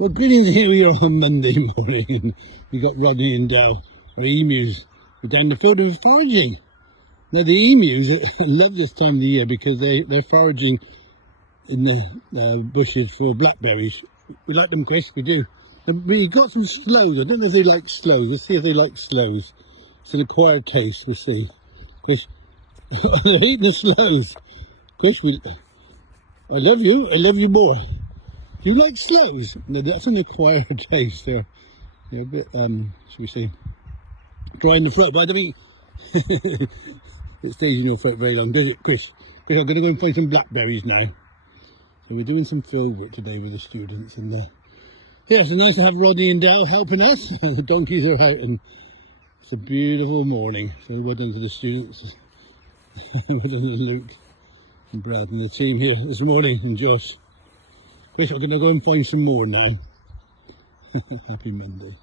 Well, greetings here on Monday morning. We got Rodney and Dell, our emus. We're down the field of foraging. Now the emus, I love this time of the year because they're foraging in the bushes for blackberries. We like them, Chris, we do. We got some sloes. I don't know if they like sloes. Let's see if they like sloes. It's an acquired taste, we'll see. Chris, they're eating the sloes. Chris, I love you more. Do you like sloes? No, that's an acquired taste. They're a bit, should we say, dry in the throat, but I don't think it stays in your throat very long, does it, Chris? Chris, I'm going to go and find some blackberries now. So we're doing some field work today with the students, and yeah, it's nice to have Rodney and Dell helping us. The donkeys are out, and it's a beautiful morning. So well done to the students. Well done to Luke and Brad and the team here this morning, and Josh. Chris, I'm going to go and find some more now. Happy Monday.